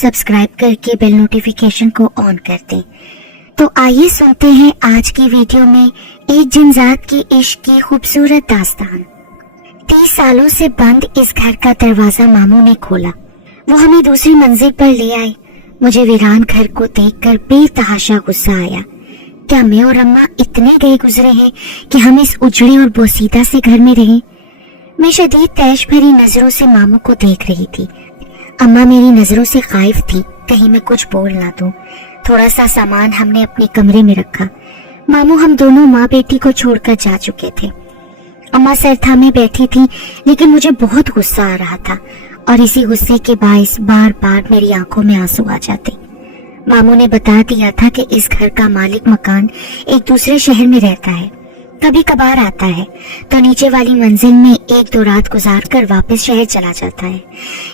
Subscribe करके bell notification को on कर दें। तो आइए सुनते हैं आज की वीडियो में एक जिनजात की इश्क की खूबसूरत दास्तान। 30 सालों से बंद इस घर का दरवाजा मामू ने खोला। वो हमें दूसरी मंजिल पर ले आए। मुझे वीरान घर को देखकर बेतहाशा गुस्सा आया। क्या मैं और अम्मा इतने गए गुजरे हैं कि हम इस उजड़े और बोसीदा से घर में रहें? मैं शदीद तैश भरी नजरों से मामू को देख रही थी। अम्मा मेरी नजरों से गायब थी, कहीं मैं कुछ बोल ना दूं। थोड़ा सा सामान हमने अपने कमरे में रखा। मामू हम दोनों माँ बेटी को छोड़कर जा चुके थे। अम्मा सर थामे बैठी थी, लेकिन मुझे बहुत गुस्सा आ रहा था और इसी गुस्से के बाइस बार बार मेरी आंखों में आंसू आ जाते। मामू ने बता दिया था कि इस घर का मालिक मकान एक दूसरे शहर में रहता है, कभी कभार आता है तो नीचे वाली मंजिल में 1-2 रात गुजार कर वापस शहर चला जाता है।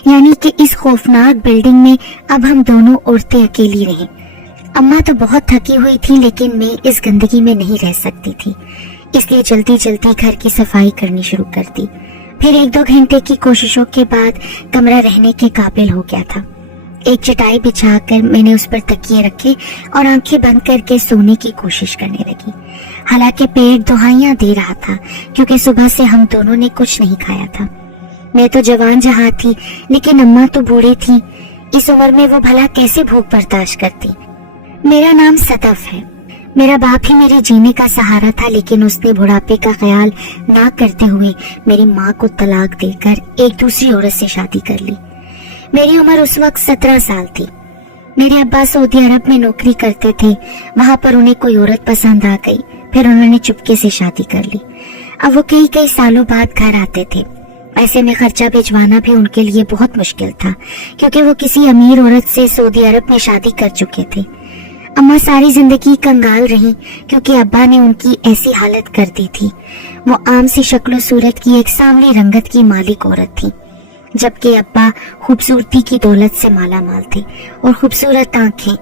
यानी कि इस खौफनाक बिल्डिंग में अब हम दोनों औरतें अकेली रहें। अम्मा तो बहुत थकी हुई थी, लेकिन मैं इस गंदगी में नहीं रह सकती थी, इसलिए जल्दी जल्दी घर की सफाई करनी शुरू कर दी। फिर 1-2 घंटे की कोशिशों के बाद कमरा रहने के काबिल हो गया था। एक चटाई बिछाकर मैंने उस पर तकिए रखे और आंखें बंद करके सोने की कोशिश करने लगी। हालांकि पेट दुहाइयां दे रहा था, क्योंकि सुबह से हम दोनों ने कुछ नहीं खाया था। मैं तो जवान जहां थी, लेकिन अम्मा तो बूढ़ी थी। इस उम्र में वो भला कैसे भूख बर्दाश्त करती। मेरा नाम सदफ है। मेरा बाप ही मेरे जीने का सहारा था, लेकिन उसने बुढ़ापे का ख्याल ना करते हुए मेरी माँ को तलाक देकर एक दूसरी औरत से शादी कर ली। मेरी उम्र उस वक्त 17 साल थी। मेरे अब्बा सऊदी अरब में नौकरी करते थे। वहां पर उन्हें कोई औरत पसंद आ गई, फिर उन्होंने चुपके से शादी कर ली। अब वो कई सालों बाद घर आते थे। ऐसे में खर्चा भिजवाना भी उनके लिए बहुत मुश्किल था, क्योंकि वो किसी अमीर औरत से सऊदी अरब में शादी कर चुके थे। अम्मा सारी जिंदगी कंगाल रही, क्योंकि अब्बा ने उनकी ऐसी हालत कर दी थी। वो आम सी शक्ल सूरत की एक सांवली रंगत की मालिक औरत थी, जबकि अब्बा खूबसूरती की दौलत से माला माल थे और खूबसूरत आंखें।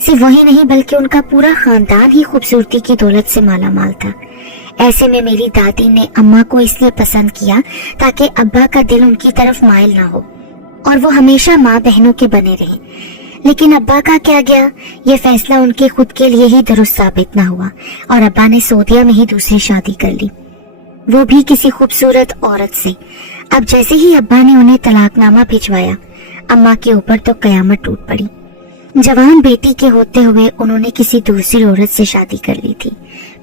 सिर्फ वही नहीं, बल्कि उनका पूरा खानदान ही खूबसूरती की दौलत से माला माल था। ऐसे में मेरी दादी ने अम्मा को इसलिए पसंद किया ताकि अब्बा का दिल उनकी तरफ माइल ना हो और वो हमेशा माँ बहनों के बने रहे। लेकिन अब्बा का क्या गया, ये फैसला उनके खुद के लिए ही दुरुस्त साबित ना हुआ और अब्बा ने सऊदीया में ही दूसरी शादी कर ली, वो भी किसी खूबसूरत औरत से। अब जैसे ही अब्बा ने उन्हें तलाकनामा भिजवाया, अम्मा के ऊपर तो कयामत टूट पड़ी। जवान बेटी के होते हुए उन्होंने किसी दूसरी औरत से शादी कर ली थी।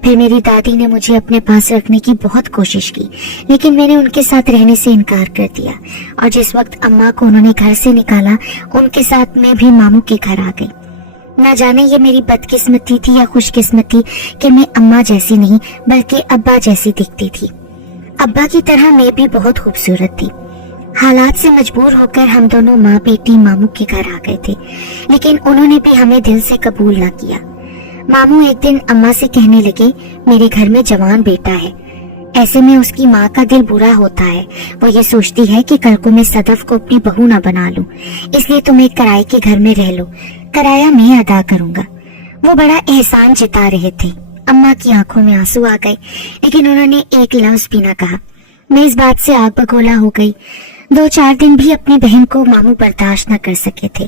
फिर मेरी दादी ने मुझे अपने पास रखने की बहुत कोशिश की, लेकिन मैंने उनके साथ रहने से इनकार कर दिया और जिस वक्त अम्मा को उन्होंने घर से निकाला, उनके साथ मैं भी मामू के घर आ गई। न जाने ये मेरी बदकिस्मती थी या खुशकिस्मती कि मैं अम्मा जैसी नहीं बल्कि अब्बा जैसी दिखती थी। अब्बा की तरह मैं भी बहुत खूबसूरत थी। हालात से मजबूर होकर हम दोनों माँ बेटी मामू के घर आ गए थे, लेकिन उन्होंने भी हमें दिल से कबूल न किया। मामू एक दिन अम्मा से कहने लगे, मेरे घर में जवान बेटा है। ऐसे में उसकी माँ का दिल बुरा होता है। वो ये सोचती है कि कल को मैं सदफ को अपनी बहू न बना लूं, इसलिए तुम एक किराए के घर में रह लो, किराया मैं अदा करूंगा। वो बड़ा एहसान जता रहे थे। अम्मा की आंखों में आंसू आ गए, लेकिन उन्होंने एक लफ्ज भी न कहा। मैं इस बात से आग बगोला हो गई। 2-4 दिन भी अपनी बहन को मामू बर्दाश्त न कर सके थे।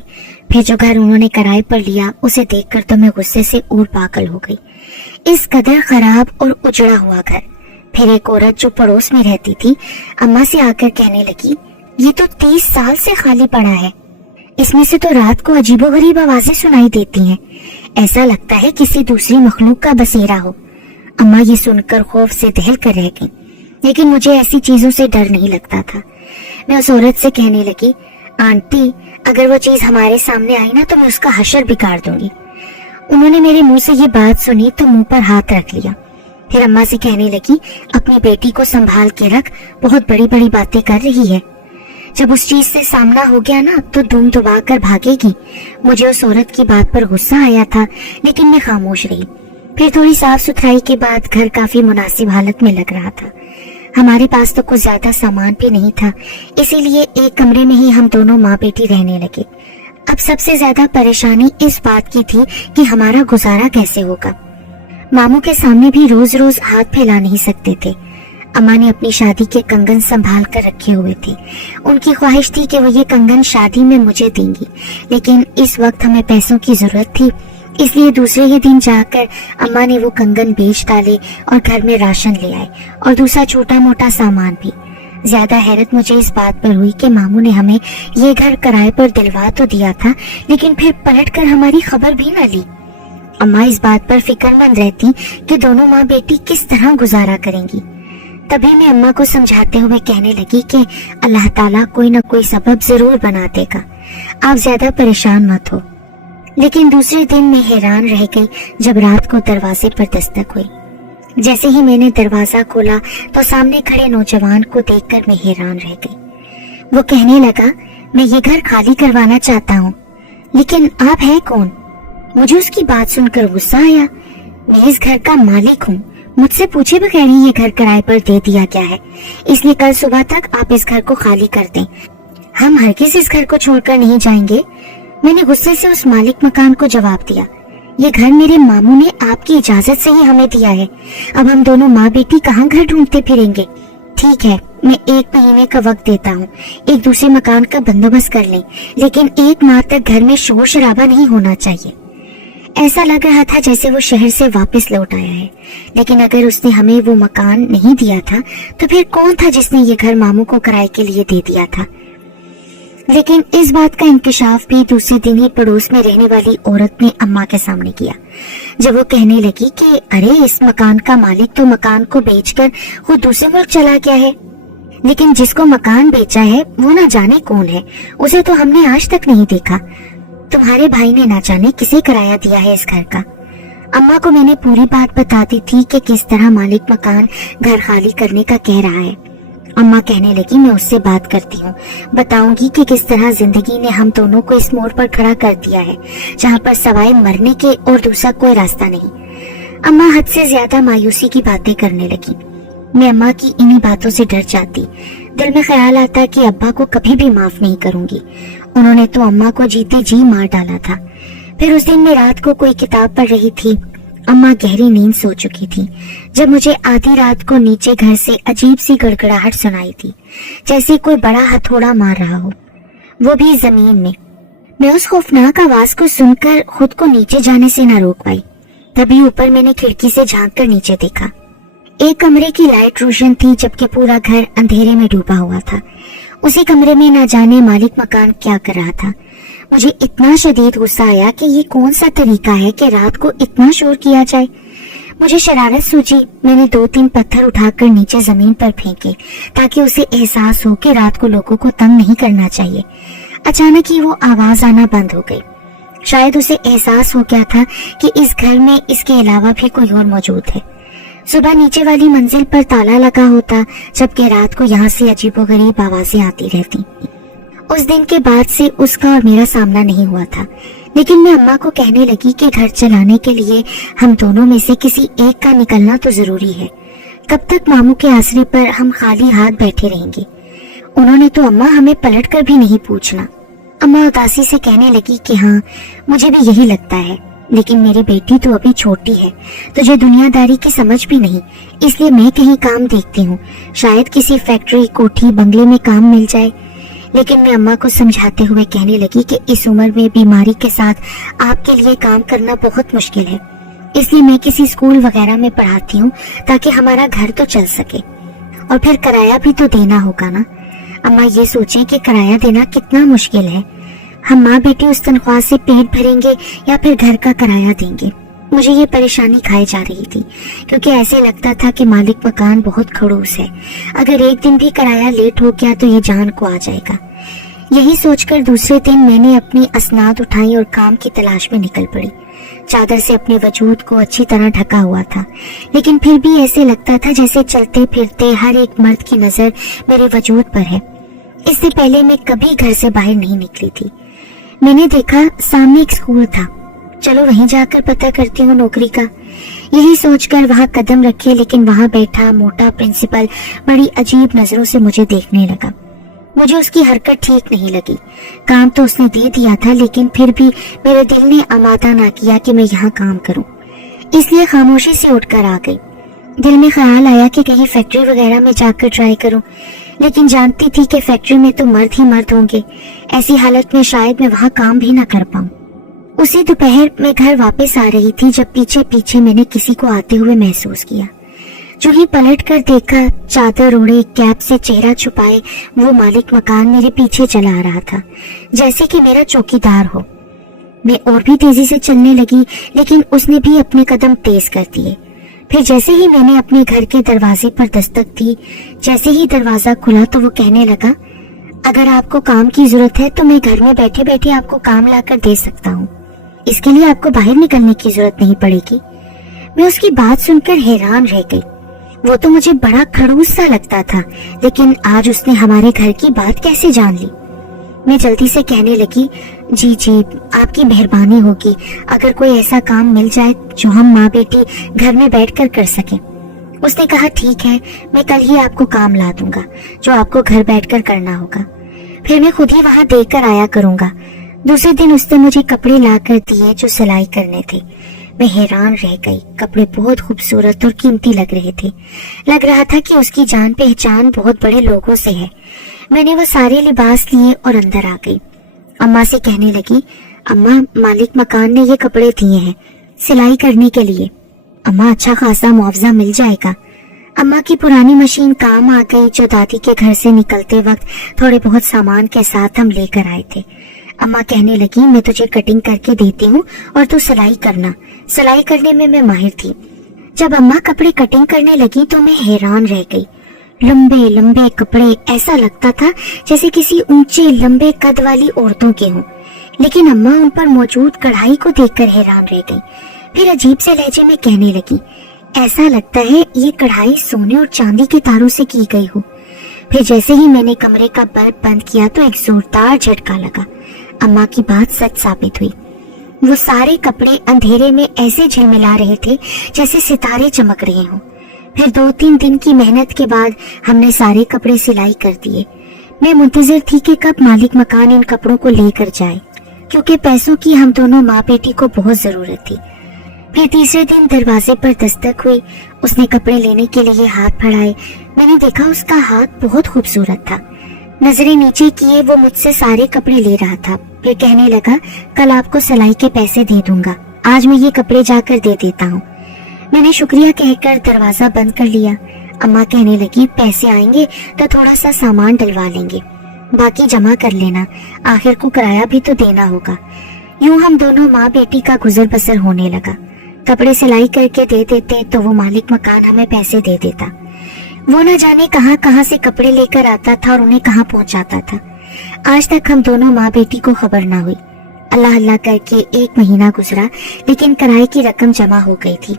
फिर जो घर उन्होंने किराए पर लिया, उसे देखकर तो मैं गुस्से से ऊर पागल हो गई। इस कदर खराब और उजड़ा हुआ घर। फिर एक औरत जो पड़ोस में रहती थी, अम्मा से आकर कहने लगी, ये तो 30 साल से खाली पड़ा है। इसमें से तो रात को अजीबोगरीब आवाजें सुनाई देती हैं। ऐसा लगता है किसी दूसरी मखलूक का बसेरा हो। अम्मा ये सुनकर खौफ से दहल कर रह गई, लेकिन मुझे ऐसी चीजों से डर नहीं लगता था। मैं उस औरत से कहने लगी, आंटी, अगर वो चीज हमारे सामने आई ना तो मैं उसका हशर बिगाड़ दूंगी। उन्होंने मेरे मुंह से ये बात सुनी तो मुंह पर हाथ रख लिया। फिर अम्मा से कहने लगी, अपनी बेटी को संभाल के रख, बहुत बड़ी बड़ी बातें कर रही है। जब उस चीज से सामना हो गया ना तो दुम दबा कर भागेगी। मुझे उस औरत की बात पर गुस्सा आया था, लेकिन मैं खामोश रही। फिर थोड़ी साफ सुथराई के बाद घर काफी मुनासिब हालत में लग रहा था। हमारे पास तो कुछ ज्यादा सामान भी नहीं था, इसीलिए एक कमरे में ही हम दोनों माँ बेटी रहने लगे। अब सबसे ज्यादा परेशानी इस बात की थी कि हमारा गुजारा कैसे होगा। मामू के सामने भी रोज रोज हाथ फैला नहीं सकते थे। अम्मा ने अपनी शादी के कंगन संभाल कर रखे हुए थे। उनकी ख्वाहिश थी कि वो ये कंगन शादी में मुझे देंगी, लेकिन इस वक्त हमें पैसों की जरूरत थी, इसलिए दूसरे ही दिन जाकर अम्मा ने वो कंगन बेच डाले और घर में राशन ले आए और दूसरा छोटा मोटा सामान भी। ज्यादा हैरत मुझे इस बात पर हुई कि मामू ने हमें ये घर किराए पर दिलवा तो दिया था, लेकिन फिर पलटकर हमारी खबर भी न ली। अम्मा इस बात पर फिक्रमंद रहती कि दोनों माँ बेटी किस तरह गुजारा करेंगी। तभी मैं अम्मा को समझाते हुए कहने लगी कि अल्लाह ताला कोई न कोई सबब जरूर बना देगा, आप ज्यादा परेशान मत हो। लेकिन दूसरे दिन मैं हैरान रह गई जब रात को दरवाजे पर दस्तक हुई। जैसे ही मैंने दरवाजा खोला तो सामने खड़े नौजवान को देखकर मैं हैरान रह गई। वो कहने लगा, मैं ये घर खाली करवाना चाहता हूँ। लेकिन आप हैं कौन? मुझे उसकी बात सुनकर गुस्सा आया। मैं इस घर का मालिक हूँ, मुझसे पूछे बगैर ही ये घर किराए पर दे दिया गया है, इसलिए कल सुबह तक आप इस घर को खाली कर दें। हम हरगिज़ इस घर को छोड़कर नहीं जाएंगे। मैंने गुस्से से उस मालिक मकान को जवाब दिया, ये घर मेरे मामू ने आपकी इजाजत से ही हमें दिया है। अब हम दोनों माँ बेटी कहाँ घर ढूंढते फिरेंगे? ठीक है, मैं 1 महीने का वक्त देता हूँ, एक दूसरे मकान का बंदोबस्त कर लें, लेकिन 1 माह तक घर में शोर शराबा नहीं होना चाहिए। ऐसा लग रहा था जैसे वो शहर से वापस लौट आया है, लेकिन अगर उसने हमें वो मकान नहीं दिया था तो फिर कौन था जिसने ये घर मामू को किराए के लिए दे दिया था? लेकिन इस बात का इंकशाफ भी दूसरे दिन ही पड़ोस में रहने वाली औरत ने अम्मा के सामने किया, जब वो कहने लगी कि अरे इस मकान का मालिक तो मकान को बेचकर खुद दूसरे मुल्क चला गया है, लेकिन जिसको मकान बेचा है वो ना जाने कौन है, उसे तो हमने आज तक नहीं देखा। तुम्हारे भाई ने ना जाने किसे किराया दिया है इस घर का। अम्मा को मैंने पूरी बात बता दी थी कि किस तरह मालिक मकान घर खाली करने का कह रहा है। अम्मा कहने लगी, मैं उससे बात करती हूँ, बताऊंगी कि किस तरह जिंदगी ने हम दोनों को इस मोड़ पर खड़ा कर दिया है जहाँ पर सवाए मरने के और दूसरा कोई रास्ता नहीं। अम्मा हद से ज्यादा मायूसी की बातें करने लगी। मैं अम्मा की इन्हीं बातों से डर जाती। दिल में ख्याल आता कि अब्बा को कभी भी माफ नहीं करूंगी, उन्होंने तो अम्मा को जीते जी मार डाला था। फिर उस दिन मैं रात को कोई किताब पढ़ रही थी। अम्मा गहरी नींद सो चुकी थी जब मुझे आधी रात को नीचे घर से अजीब सी गड़गड़ाहट सुनाई थी, जैसे कोई बड़ा हथौड़ा मार रहा हो, वो भी जमीन में। मैं उस खौफनाक आवाज को सुनकर खुद को नीचे जाने से न रोक पाई। तभी ऊपर मैंने खिड़की से झांक कर नीचे देखा। एक कमरे की लाइट रोशन थी जबकि पूरा घर अंधेरे में डूबा हुआ था। उसी कमरे में न जाने मालिक मकान क्या कर रहा था। मुझे इतना शदीद गुस्सा आया कि ये कौन सा तरीका है कि रात को इतना शोर किया जाए। मुझे शरारत सूझी। मैंने 2-3 पत्थर उठाकर नीचे जमीन पर फेंके ताकि उसे एहसास हो कि रात को लोगों को तंग नहीं करना चाहिए। अचानक ही वो आवाज आना बंद हो गई। शायद उसे एहसास हो गया था कि इस घर में इसके अलावा भी कोई और मौजूद है। सुबह नीचे वाली मंजिल पर ताला लगा होता, जबकि रात को यहाँ से अजीबोगरीब आवाजें आती रहती। उस दिन के बाद से उसका और मेरा सामना नहीं हुआ था, लेकिन मैं अम्मा को कहने लगी कि घर चलाने के लिए हम दोनों में से किसी एक का निकलना तो जरूरी है। कब तक मामू के आसरे पर हम खाली हाथ बैठे रहेंगे? उन्होंने तो अम्मा हमें पलटकर भी नहीं पूछना। अम्मा उदासी से कहने लगी कि हाँ, मुझे भी यही लगता है, लेकिन मेरी बेटी तो अभी छोटी है, तुझे दुनियादारी की समझ भी नहीं, इसलिए मैं कहीं काम देखती हूँ, शायद किसी फैक्ट्री, कोठी, बंगले में काम मिल जाए। लेकिन मैं अम्मा को समझाते हुए कहने लगी कि इस उम्र में बीमारी के साथ आपके लिए काम करना बहुत मुश्किल है, इसलिए मैं किसी स्कूल वगैरह में पढ़ाती हूँ ताकि हमारा घर तो चल सके, और फिर किराया भी तो देना होगा ना। अम्मा ये सोचें कि किराया देना कितना मुश्किल है। हम माँ बेटी उस तनख्वाह से पेट भरेंगे या फिर घर का किराया देंगे? मुझे ये परेशानी खाई जा रही थी, क्योंकि ऐसे लगता था कि मालिक मकान बहुत खड़ूस है। अगर एक दिन भी किराया लेट हो गया तो ये जान को आ जाएगा। यही सोचकर दूसरे दिन मैंने अपनी असनाद उठाई और काम की तलाश में निकल पड़ी। चादर से अपने वजूद को अच्छी तरह ढका हुआ था, लेकिन फिर भी ऐसे लगता था जैसे चलते फिरते हर एक मर्द की नजर मेरे वजूद पर है। इससे पहले मैं कभी घर से बाहर नहीं निकली थी। मैंने देखा सामने एक स्कूल था, चलो वहीं जाकर पता करती हूँ नौकरी का। यही सोचकर वहाँ कदम रखे, लेकिन वहाँ बैठा मोटा प्रिंसिपल बड़ी अजीब नजरों से मुझे देखने लगा। मुझे उसकी हरकत ठीक नहीं लगी। काम तो उसने दे दिया था, लेकिन फिर भी मेरे दिल ने आमादा ना किया कि मैं यहाँ काम करूँ, इसलिए खामोशी से उठकर आ गई। दिल में ख्याल आया कि कहीं फैक्ट्री वगैरह में जाकर ट्राई करूं, लेकिन जानती थी कि फैक्ट्री में तो मर्द ही मर्द होंगे। ऐसी हालत में शायद मैं वहां काम भी ना कर पाऊं। उसी दोपहर में घर वापस आ रही थी जब पीछे पीछे मैंने किसी को आते हुए महसूस किया। जो ही पलट कर देखा, चादर ओढ़े, कैप से चेहरा छुपाए वो मालिक मकान मेरे पीछे चला आ रहा था, जैसे कि मेरा चौकीदार हो। मैं और भी तेजी से चलने लगी, लेकिन उसने भी अपने कदम तेज कर दिए। फिर जैसे ही मैंने अपने घर के दरवाजे पर दस्तक दी, जैसे ही दरवाजा खुला तो वो कहने लगा, अगर आपको काम की जरूरत है तो मैं घर में बैठे बैठे आपको काम लाकर दे सकता हूँ। इसके लिए आपको बाहर निकलने की जरूरत नहीं पड़ेगी। मैं उसकी बात सुनकर हैरान रह गई। वो तो मुझे बड़ा खड़ूस सा लगता था, लेकिन आज उसने हमारे घर की बात कैसे जान ली। मैं जल्दी से कहने लगी, जी जी, आपकी मेहरबानी होगी अगर कोई ऐसा काम मिल जाए जो हम माँ बेटी घर में बैठकर कर सकें। उसने कहा, ठीक है, मैं कल ही आपको काम ला दूंगा जो आपको घर बैठकर करना होगा। फिर मैं खुद ही वहां देकर आया करूंगा। दूसरे दिन उसने मुझे कपड़े ला कर दिए जो सिलाई करने थे। मैं हैरान रह गई। कपड़े बहुत खूबसूरत और कीमती लग रहे थे। लग रहा था कि उसकी जान पहचान बहुत बड़े लोगों से है। मैंने वो सारे लिबास लिए और अंदर आ गई। अम्मा से कहने लगी, अम्मा, मालिक मकान ने ये कपड़े दिए हैं सिलाई करने के लिए। अम्मा, अच्छा खासा मुआवजा मिल जाएगा। अम्मा की पुरानी मशीन काम आ गई जो दादी के घर से निकलते वक्त थोड़े बहुत सामान के साथ हम लेकर आए थे। अम्मा कहने लगी, मैं तुझे कटिंग करके देती हूँ और तू सिलाई करना। सिलाई करने में मैं माहिर थी। जब अम्मा कपड़े कटिंग करने लगी तो मैं हैरान रह गई। लंबे लंबे कपड़े, ऐसा लगता था जैसे किसी ऊंचे लंबे कद वाली औरतों के हों। लेकिन अम्मा उन पर मौजूद कढ़ाई को देखकर हैरान रह गई। फिर अजीब से लहजे में कहने लगी, ऐसा लगता है ये कढ़ाई सोने और चांदी के तारों से की गई हो। फिर जैसे ही मैंने कमरे का बल्ब बंद किया तो एक जोरदार झटका लगा। अम्मा की बात सच साबित हुई। वो सारे कपड़े अंधेरे में ऐसे झिलमिला रहे थे जैसे सितारे चमक रहे हों। फिर 2-3 दिन की मेहनत के बाद हमने सारे कपड़े सिलाई कर दिए। मैं मुंतजिर थी कि कब मालिक मकान इन कपड़ों को लेकर जाए, क्योंकि पैसों की हम दोनों माँ बेटी को बहुत जरूरत थी। फिर तीसरे दिन दरवाजे पर दस्तक हुई। उसने कपड़े लेने के लिए हाथ बढ़ाए। मैंने देखा उसका हाथ बहुत खूबसूरत था। नजरें नीचे किए वो मुझसे सारे कपड़े ले रहा था। फिर कहने लगा, कल आपको सिलाई के पैसे दे दूंगा, आज मैं ये कपड़े जाकर दे देता हूँ। मैंने शुक्रिया कहकर दरवाजा बंद कर लिया। अम्मा कहने लगी, पैसे आएंगे तो थोड़ा सा सामान डलवा लेंगे, बाकी जमा कर लेना, आखिर को किराया भी तो देना होगा। यूं हम दोनों माँ बेटी का गुजर बसर होने लगा। कपड़े सिलाई करके दे देते तो वो मालिक मकान हमें पैसे दे देता। वो न जाने कहां कहां से कपड़े लेकर आता था और उन्हें कहां पहुंचाता था। आज तक हम दोनों माँ बेटी को खबर ना हुई। अल्लाह अल्लाह करके 1 महीना गुजरा, लेकिन किराए की रकम जमा हो गई थी,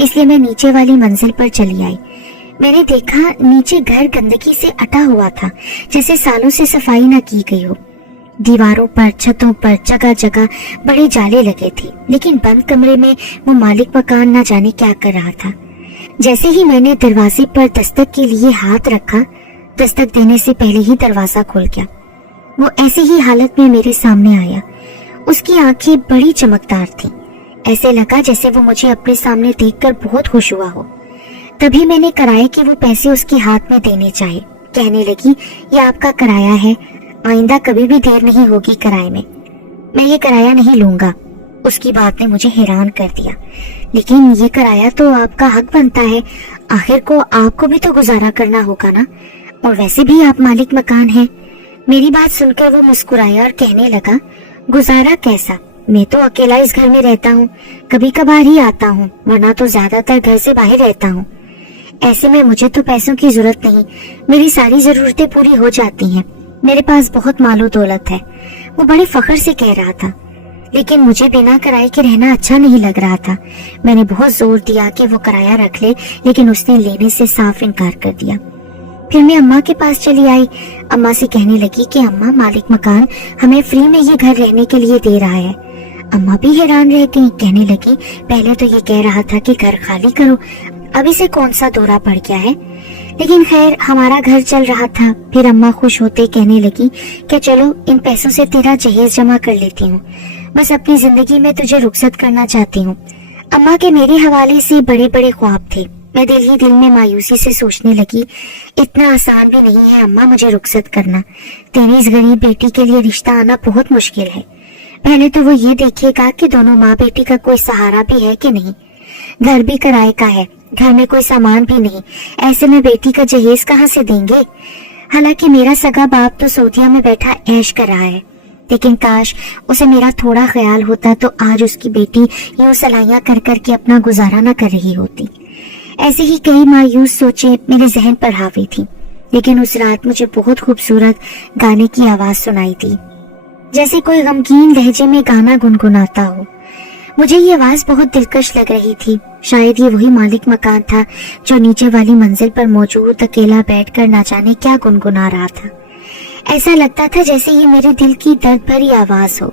इसलिए मैं नीचे वाली मंजिल पर चली आई। मैंने देखा नीचे घर गंदगी से अटा हुआ था, जैसे सालों से सफाई न की गई हो। दीवारों पर, छतों पर जगह जगह बड़े जाले लगे थे, लेकिन बंद कमरे में वो मालिक मकान न जाने क्या कर रहा था। जैसे ही मैंने दरवाजे पर दस्तक के लिए हाथ रखा, दस्तक देने से पहले ही दरवाजा खुल गया। वो ऐसी ही हालत में मेरे सामने आया। उसकी आंखें बड़ी चमकदार थीं। ऐसे लगा जैसे वो मुझे अपने सामने देखकर बहुत खुश हुआ हो। तभी मैंने किराए के वो पैसे उसके हाथ में देने चाहे। कहने लगी, ये आपका किराया है, आइंदा कभी भी देर नहीं होगी किराए में। मैं ये किराया नहीं लूंगा। उसकी बात ने मुझे हैरान कर दिया। लेकिन ये किराया तो आपका हक बनता है, आखिर को आपको भी तो गुजारा करना होगा ना, और वैसे भी आप मालिक मकान हैं। मेरी बात सुनकर वो मुस्कुराया और कहने लगा, गुजारा कैसा, मैं तो अकेला इस घर में रहता हूँ, कभी कभार ही आता हूँ, वरना तो ज्यादातर घर से बाहर रहता हूँ। ऐसे में मुझे तो पैसों की जरूरत नहीं, मेरी सारी जरूरतें पूरी हो जाती हैं। मेरे पास बहुत मालो दौलत है। वो बड़े फख्र से कह रहा था, लेकिन मुझे बिना किराए के रहना अच्छा नहीं लग रहा था। मैंने बहुत जोर दिया कि वो किराया रख ले, लेकिन उसने लेने से साफ इनकार कर दिया। फिर मैं अम्मा के पास चली आई। अम्मा से कहने लगी कि अम्मा, मालिक मकान हमें फ्री में ये घर रहने के लिए दे रहा है। अम्मा भी हैरान रह गई। कहने लगी, पहले तो ये कह रहा था कि घर खाली करो, अब इसे कौन सा दौरा पड़ गया है। लेकिन खैर, हमारा घर चल रहा था। फिर अम्मा खुश होते कहने लगी कि चलो इन पैसों से तेरा जहेज जमा कर लेती हूँ, बस अपनी जिंदगी में तुझे रुखसत करना चाहती हूँ। अम्मा के मेरे हवाले से बड़े बड़े ख्वाब थे। मैं दिल ही दिल में मायूसी से सोचने लगी, इतना आसान भी नहीं है अम्मा मुझे रुखसत करना। तेरी इस गरीब बेटी के लिए रिश्ता आना बहुत मुश्किल है। पहले तो वो ये देखिएगा कि दोनों माँ बेटी का कोई सहारा भी है कि नहीं। घर भी किराए का है, घर में कोई सामान भी नहीं, ऐसे में बेटी का जहेज कहाँ से देंगे। हालांकि मेरा सगा बाप तो सऊदीया में बैठा ऐश कर रहा है, लेकिन काश उसे मेरा थोड़ा ख्याल होता तो आज उसकी बेटी यूं सलाइयां कर कर के अपना गुजारा न कर रही होती। ऐसे ही कई मायूस सोचें मेरे जहन पर हावी थी, लेकिन उस रात मुझे बहुत खूबसूरत गाने की आवाज सुनाई दी, जैसे कोई गमगीन लहजे में गाना गुनगुनाता हो। मुझे ये आवाज बहुत दिलकश लग रही थी। शायद ये वही मालिक मकान था जो नीचे वाली मंजिल पर मौजूद अकेला बैठकर ना जाने क्या गुनगुना रहा था। ऐसा लगता था जैसे ये मेरे दिल की दर्द भरी आवाज हो।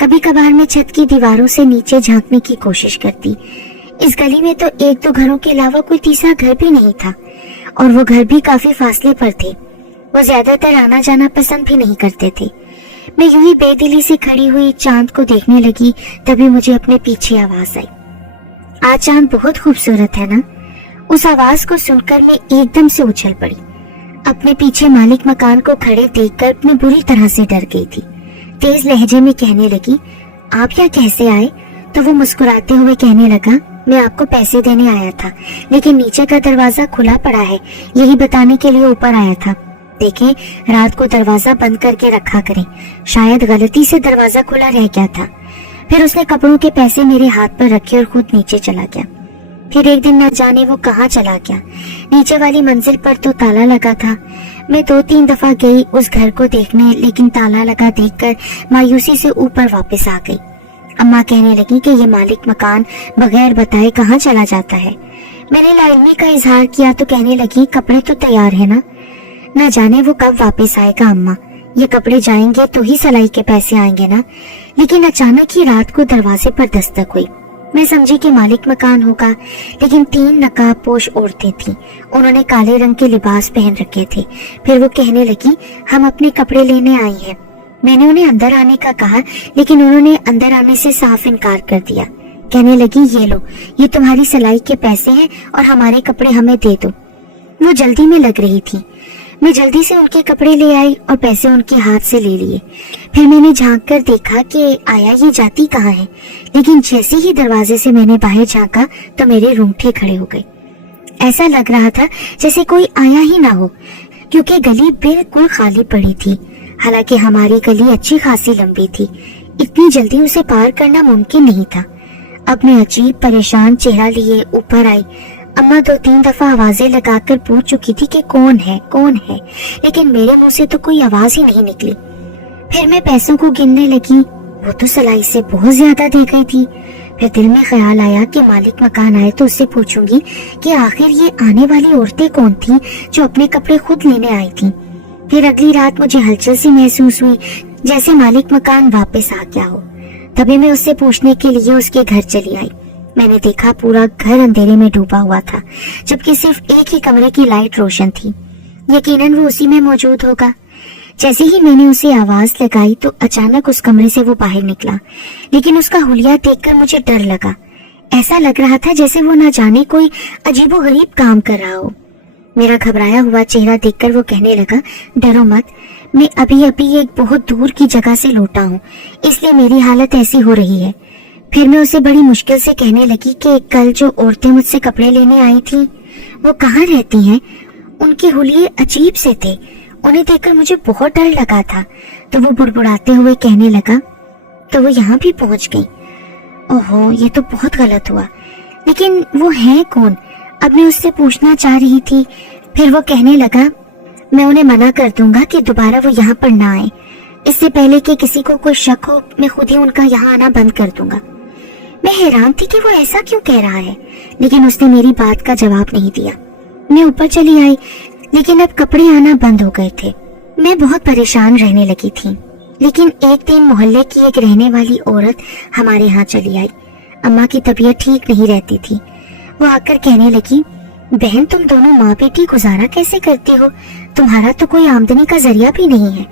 कभी कभार मैं छत की दीवारों से नीचे झांकने की कोशिश करती। इस गली में तो एक दो घरों के अलावा कोई तीसरा घर भी नहीं था, और वो घर भी काफी फासले पर थे। वो ज्यादातर आना जाना पसंद भी नहीं करते थे। मैं यूं ही बेदिली से खड़ी हुई चांद को देखने लगी, तभी मुझे अपने पीछे आवाज आई, आज चांद बहुत खूबसूरत है ना। उस आवाज को सुनकर मैं एकदम से उछल पड़ी। अपने पीछे मालिक मकान को खड़े देखकर मैं बुरी तरह से डर गई थी। तेज लहजे में कहने लगी, आप यहाँ कैसे आए? तो वो मुस्कुराते हुए कहने लगा, मैं आपको पैसे देने आया था, लेकिन नीचे का दरवाजा खुला पड़ा है, यही बताने के लिए ऊपर आया था। देखें, रात को दरवाजा बंद करके रखा करें, शायद गलती से दरवाजा खुला रह गया था। फिर उसने कपड़ों के पैसे मेरे हाथ पर रखे और खुद नीचे चला गया। फिर एक दिन न जाने वो कहाँ चला गया। नीचे वाली मंजिल पर तो ताला लगा था। मैं 2-3 दफा गई उस घर को देखने, लेकिन ताला लगा देखकर मायूसी से ऊपर वापस आ गई। अम्मा कहने लगी कि ये मालिक मकान बगैर बताए कहाँ चला जाता है। मैंने लाइलमी का इजहार किया तो कहने लगी, कपड़े तो तैयार है ना जाने वो कब वापस आएगा अम्मा, ये कपड़े जाएंगे तो ही सिलाई के पैसे आएंगे ना। लेकिन अचानक ही रात को दरवाजे पर दस्तक हुई। मैं समझी कि मालिक मकान होगा, लेकिन 3 नकाबपोश औरतें थीं। उन्होंने काले रंग के लिबास पहन रखे थे। फिर वो कहने लगी, हम अपने कपड़े लेने आई हैं। मैंने उन्हें अंदर आने का कहा, लेकिन उन्होंने अंदर आने से साफ इनकार कर दिया। कहने लगी, ये लो, ये तुम्हारी सिलाई के पैसे हैं और हमारे कपड़े हमें दे दो। वो जल्दी में लग रही थी। मैं जल्दी से उनके कपड़े ले आई और पैसे उनके हाथ से ले लिए। फिर मैंने झांक कर देखा कि आया ये जाती कहाँ है, लेकिन जैसे ही दरवाजे से मैंने बाहर झांका तो मेरे रूंगटे खड़े हो गए। ऐसा लग रहा था जैसे कोई आया ही ना हो, क्योंकि गली बिल्कुल खाली पड़ी थी। हालांकि हमारी गली अच्छी खासी लंबी थी, इतनी जल्दी उसे पार करना मुमकिन नहीं था। अपने अजीब परेशान चेहरा लिए ऊपर आई। अम्मा 2-3 दफा आवाजें लगाकर पूछ चुकी थी कि कौन है, लेकिन मेरे मुंह से तो कोई आवाज ही नहीं निकली। फिर मैं पैसों को गिनने लगी, वो तो सिलाई से बहुत ज्यादा दे गई थी। फिर दिल में ख्याल आया कि मालिक मकान आए तो उससे पूछूंगी कि आखिर ये आने वाली औरतें कौन थी जो अपने कपड़े खुद लेने आई थी। फिर अगली रात मुझे हलचल सी महसूस हुई, जैसे मालिक मकान वापस आ गया हो। तभी मैं उससे पूछने के लिए उसके घर चली आई। मैंने देखा पूरा घर अंधेरे में डूबा हुआ था, जबकि सिर्फ एक ही कमरे की लाइट रोशन थी। यकीनन वो उसी में मौजूद होगा। जैसे ही मैंने उसे आवाज लगाई तो अचानक उस कमरे से वो बाहर निकला, लेकिन उसका हुलिया देखकर मुझे डर लगा। ऐसा लग रहा था जैसे वो ना जाने कोई अजीबोगरीब काम कर रहा हो। मेरा घबराया हुआ चेहरा देखकर वो कहने लगा, डरो मत, मैं अभी अभी एक बहुत दूर की जगह से लौटा हूँ, इसलिए मेरी हालत ऐसी हो रही है। फिर मैं उसे बड़ी मुश्किल से कहने लगी कि कल जो औरतें मुझसे कपड़े लेने आई थी वो कहाँ रहती हैं? उनके हुलिये अजीब से थे, उन्हें देखकर मुझे बहुत डर लगा था। तो वो बुड़बुड़ाते हुए कहने लगा, तो वो यहाँ भी पहुंच गई। ओहो, ये तो बहुत गलत हुआ। लेकिन वो है कौन? अब मैं उससे पूछना चाह रही थी। फिर वो कहने लगा, मैं उन्हें मना कर दूंगा कि दोबारा वो यहाँ पर ना आए। इससे पहले कि किसी को कोई शक हो, मैं खुद ही उनका यहाँ आना बंद कर दूंगा। मैं हैरान थी कि वो ऐसा क्यों कह रहा है, लेकिन उसने मेरी बात का जवाब नहीं दिया। मैं ऊपर चली आई, लेकिन अब कपड़े आना बंद हो गए थे। मैं बहुत परेशान रहने लगी थी। लेकिन एक दिन मोहल्ले की एक रहने वाली औरत हमारे यहाँ चली आई। अम्मा की तबीयत ठीक नहीं रहती थी। वो आकर कहने लगी, बहन तुम दोनों माँ बेटी गुजारा कैसे करती हो? तुम्हारा तो कोई आमदनी का जरिया भी नहीं है।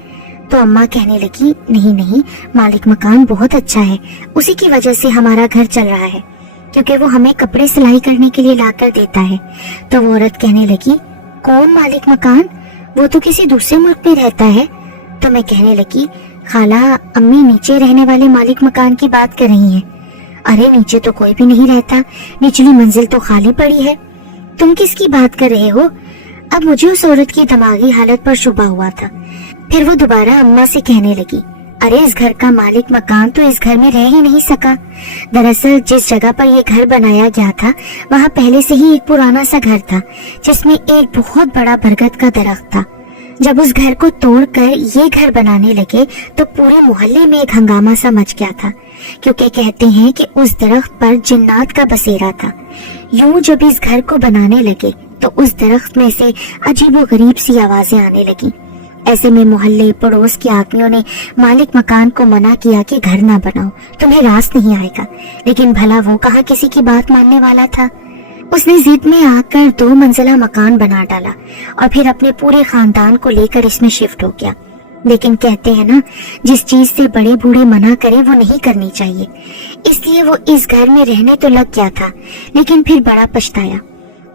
तो अम्मा कहने लगी, नहीं, मालिक मकान बहुत अच्छा है, उसी की वजह से हमारा घर चल रहा है। क्योंकि वो हमें कपड़े सिलाई करने के लिए लाकर देता है। तो वो औरत कहने लगी, कौन मालिक मकान? वो तो किसी दूसरे मुल्क में रहता है। तो मैं कहने लगी, खाला, अम्मी नीचे रहने वाले मालिक मकान की बात कर रही हैं। अरे नीचे तो कोई भी नहीं रहता, निचली मंजिल तो खाली पड़ी है। तुम किसकी बात कर रहे हो? अब मुझे उस औरत की दिमागी हालत पर शुबा हुआ था। फिर वो दोबारा अम्मा से कहने लगी, अरे इस घर का मालिक मकान तो इस घर में रह ही नहीं सका। दरअसल जिस जगह पर ये घर बनाया गया था वहाँ पहले से ही एक पुराना सा घर था जिसमें एक बहुत बड़ा बरगद का दरख्त था। जब उस घर को तोड़कर ये घर बनाने लगे तो पूरे मोहल्ले में एक हंगामा सा मच गया था, क्योंकि कहते हैं कि उस दरख्त पर जिन्नात का बसेरा था। यूं जब इस घर को बनाने लगे तो उस दरख्त में से अजीबोगरीब सी आवाजें आने लगी। ऐसे में मोहल्ले पड़ोस की आदमियों ने मालिक मकान को मना किया कि घर ना बनाओ, तुम्हें रास नहीं आएगा। लेकिन भला वो कहाँ किसी की बात मानने वाला था। उसने जिद में आकर 2 मंजिला मकान बना डाला और फिर अपने पूरे खानदान को लेकर इसमें शिफ्ट हो गया। लेकिन कहते हैं ना, जिस चीज से बड़े बूढ़े मना करें वो नहीं करनी चाहिए। इसलिए वो इस घर में रहने तो लग गया था, लेकिन फिर बड़ा पछताया।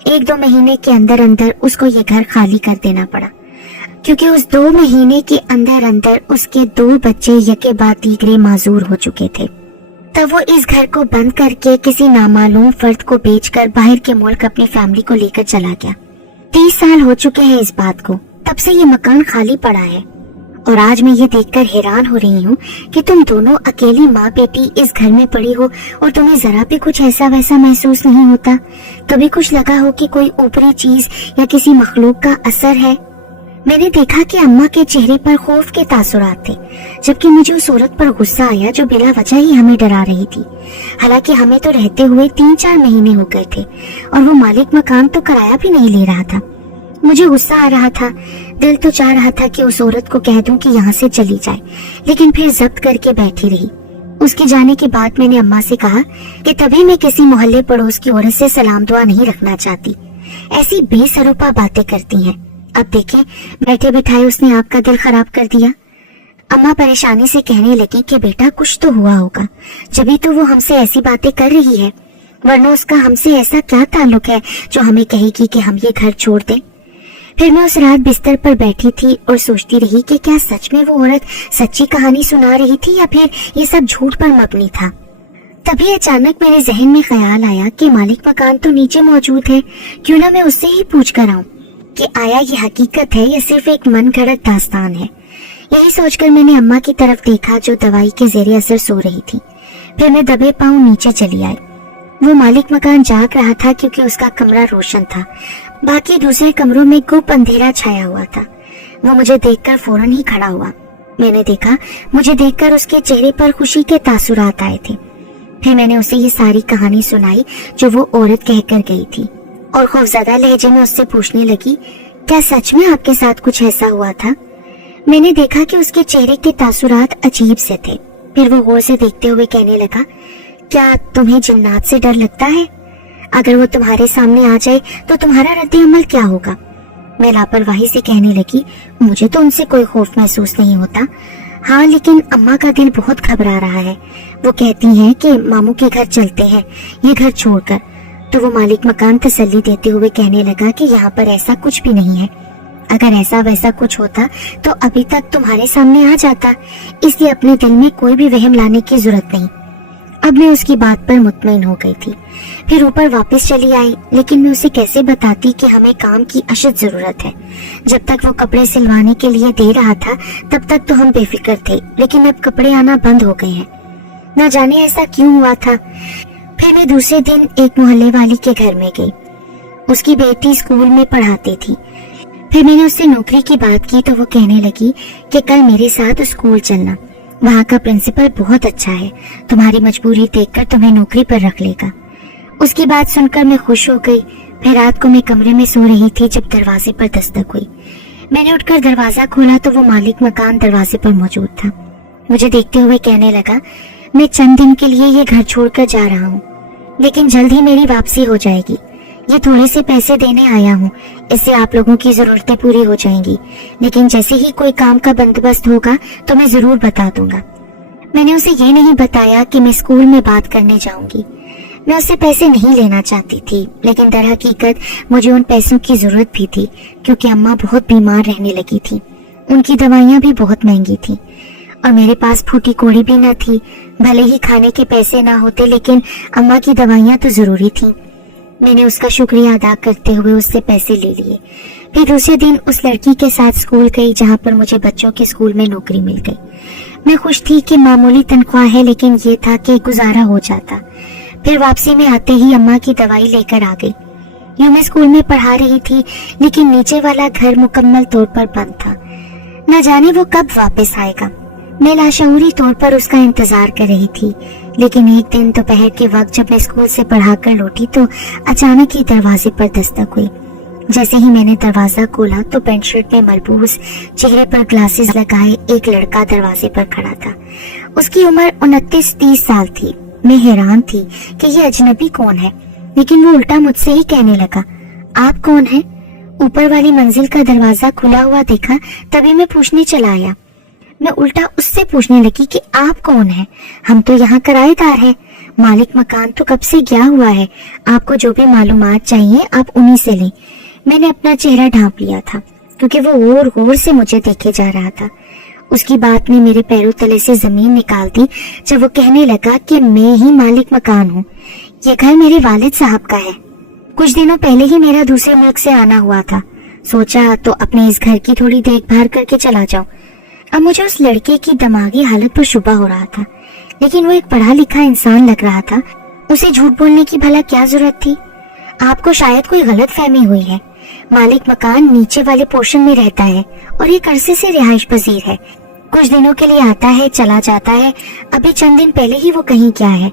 1-2 महीने के अंदर अंदर उसको ये घर खाली कर देना पड़ा, क्योंकि उस 2 महीने के अंदर अंदर उसके 2 बच्चे यके बाद दीगरे माजूर हो चुके थे। तब वो इस घर को बंद करके किसी नामालूम फर्द को बेचकर बाहर के मुल्क अपनी फैमिली को लेकर चला गया। 30 साल हो चुके हैं इस बात को, तब से ये मकान खाली पड़ा है। और आज मैं ये देखकर हैरान हो रही हूँ कि तुम दोनों अकेली माँ बेटी इस घर में पड़ी हो और तुम्हें जरा भी कुछ ऐसा वैसा महसूस नहीं होता। कभी कुछ लगा हो कि कोई ऊपरी चीज या किसी मखलूक का असर है? मैंने देखा कि अम्मा के चेहरे पर खौफ के तासुरात थे, जबकि मुझे उस औरत पर गुस्सा आया जो बिला वजह ही हमें डरा रही थी। हालांकि हमें तो रहते हुए 3-4 महीने हो गए थे और वो मालिक मकान तो किराया भी नहीं ले रहा था। मुझे गुस्सा आ रहा था, दिल तो चाह रहा था कि उस औरत को कह दूं कि यहाँ से चली जाए, लेकिन फिर जब्त करके बैठी रही। उसके जाने के बाद मैंने अम्मा से कहा कि तभी मैं किसी मोहल्ले पड़ोस की औरत से सलाम दुआ नहीं रखना चाहती, ऐसी बेसरूपा बातें करती हैं। अब देखें, बैठे बिठाए उसने आपका दिल खराब कर दिया। अम्मा परेशानी से कहने लगी कि बेटा कुछ तो हुआ होगा, जभी तो वो हमसे ऐसी बातें कर रही है, वरना उसका हमसे ऐसा क्या ताल्लुक है जो हमें कहेगी कि हम ये घर छोड़ दें। फिर मैं उस रात बिस्तर पर बैठी थी और सोचती रही कि क्या सच में वो औरत सच्ची कहानी सुना रही थी या फिर ये सब झूठ पर मबनी था। तभी अचानक मेरे जहन में ख्याल आया कि मालिक मकान तो नीचे मौजूद है, क्यों ना मैं उससे ही पूछ कर आऊं कि आया ये हकीकत है या सिर्फ एक मन गढ़ंत दास्तान है। यही सोचकर मैंने अम्मा की तरफ देखा जो दवाई के ज़ेरे असर सो रही थी। फिर मैं दबे पांव नीचे चली आई। वो मालिक मकान जाग रहा था क्योंकि उसका कमरा रोशन था, बाकी दूसरे कमरों में गुप अंधेरा छाया हुआ था। वो मुझे देखकर फौरन ही खड़ा हुआ। मैंने देखा, मुझे देखकर उसके चेहरे पर खुशी के तासुरात आए थे। फिर मैंने उसे ये सारी कहानी सुनाई जो वो औरत कहकर गई थी और खौफजदा लहजे में उससे पूछने लगी, क्या सच में आपके साथ कुछ ऐसा हुआ था? मैंने देखा कि उसके चेहरे के तासुरात अजीब से थे। फिर वो गौर से देखते हुए कहने लगा, क्या तुम्हें जिन्नात से डर लगता है? अगर वो तुम्हारे सामने आ जाए तो तुम्हारा रद्द अमल क्या होगा? मैं लापरवाही से कहने लगी, मुझे तो उनसे कोई खौफ महसूस नहीं होता। हाँ, लेकिन अम्मा का दिल बहुत घबरा रहा है। वो कहती हैं कि मामू के घर चलते हैं ये घर छोड़कर। तो वो मालिक मकान तसल्ली देते हुए कहने लगा कि यहाँ पर ऐसा कुछ भी नहीं है। अगर ऐसा वैसा कुछ होता तो अभी तक तुम्हारे सामने आ जाता, इसलिए अपने दिल में कोई भी वहम लाने की जरूरत नहीं। अब मैं उसकी बात पर मुतमईन हो गई थी। फिर ऊपर वापस चली आई, लेकिन मैं उसे कैसे बताती कि हमें काम की अशद जरूरत है। जब तक वो कपड़े सिलवाने के लिए दे रहा था तब तक तो हम बेफिक्र थे, लेकिन अब कपड़े आना बंद हो गए हैं। न जाने ऐसा क्यों हुआ था। फिर मैं दूसरे दिन एक मोहल्ले वाली के घर में गई। उसकी बेटी स्कूल में पढ़ाती थी। फिर मैंने उससे नौकरी की बात की तो वो कहने लगी कि कल मेरे साथ स्कूल चलना, वहाँ का प्रिंसिपल बहुत अच्छा है, तुम्हारी मजबूरी देखकर तुम्हें नौकरी पर रख लेगा। उसकी बात सुनकर मैं खुश हो गई। फिर रात को मैं कमरे में सो रही थी जब दरवाजे पर दस्तक हुई। मैंने उठकर दरवाजा खोला तो वो मालिक मकान दरवाजे पर मौजूद था। मुझे देखते हुए कहने लगा, मैं चंद दिन के लिए ये घर छोड़कर जा रहा हूँ, लेकिन जल्द ही मेरी वापसी हो जाएगी। ये थोड़े से पैसे देने आया हूँ, इससे आप लोगों की जरूरतें पूरी हो जाएंगी, लेकिन जैसे ही कोई काम का बंदोबस्त होगा तो मैं जरूर बता दूंगा। मैंने उसे ये नहीं बताया कि मैं स्कूल में बात करने जाऊंगी। मैं उससे पैसे नहीं लेना चाहती थी, लेकिन दर हकीकत मुझे उन पैसों की जरूरत भी थी क्योंकि अम्मा बहुत बीमार रहने लगी थी। उनकी दवाइयाँ भी बहुत महंगी थी और मेरे पास फूटी कौड़ी भी न थी। भले ही खाने के पैसे ना होते, लेकिन अम्मा की दवाइयाँ तो जरूरी थी। मैंने उसका शुक्रिया अदा करते हुए उससे पैसे ले लिए। फिर दूसरे दिन उस लड़की के साथ स्कूल गई जहाँ पर मुझे बच्चों के स्कूल में नौकरी मिल गई। मैं खुश थी कि मामूली तनख्वाह है, लेकिन ये था कि गुजारा हो जाता। फिर वापसी में आते ही अम्मा की दवाई लेकर आ गई। यूं मैं स्कूल में पढ़ा रही थी, लेकिन नीचे वाला घर मुकम्मल तौर पर बंद था। न जाने वो कब वापस आएगा। मैं लाशऊरी तौर पर उसका इंतजार कर रही थी, लेकिन एक दिन दोपहर के वक्त जब मैं स्कूल से पढ़ाकर लौटी तो अचानक ही दरवाजे पर दस्तक हुई। जैसे ही मैंने दरवाजा खोला तो पैंट शर्ट में मलबूस, चेहरे पर ग्लासेस लगाए एक लड़का दरवाजे पर खड़ा था। उसकी उम्र 29-30 साल थी। मैं हैरान थी कि ये अजनबी कौन है, लेकिन वो उल्टा मुझसे ही कहने लगा, आप कौन हैं? ऊपर वाली मंजिल का दरवाजा खुला हुआ देखा, तभी मैं पूछने चला आया। मैं उल्टा उससे पूछने लगी कि आप कौन हैं? हम तो यहाँ किराएदार हैं। मालिक मकान तो कब से गया हुआ है। आपको जो भी मालूमात चाहिए आप उन्हीं से लें। मैंने अपना चेहरा ढांप लिया था क्योंकि वो गौर गौर से मुझे देखे जा रहा था। उसकी बात ने मेरे पैरों तले से जमीन निकाल दी जब वो कहने लगा कि मैं ही मालिक मकान हूँ। ये घर मेरे वालिद साहब का है। कुछ दिनों पहले ही मेरा दूसरे मुल्क से आना हुआ था। सोचा तो अपने इस घर की थोड़ी देखभाल करके चला जाऊं। अब मुझे उस लड़के की दिमागी हालत पर शुबा हो रहा था, लेकिन वो एक पढ़ा लिखा इंसान लग रहा था। उसे झूठ बोलने की भला क्या जरूरत थी? आपको शायद कोई गलत फहमी हुई है। मालिक मकान नीचे वाले पोर्शन में रहता है और एक अरसे से रिहाइश पजीर है। कुछ दिनों के लिए आता है, चला जाता है। अभी चंद दिन पहले ही वो कहीं गया है,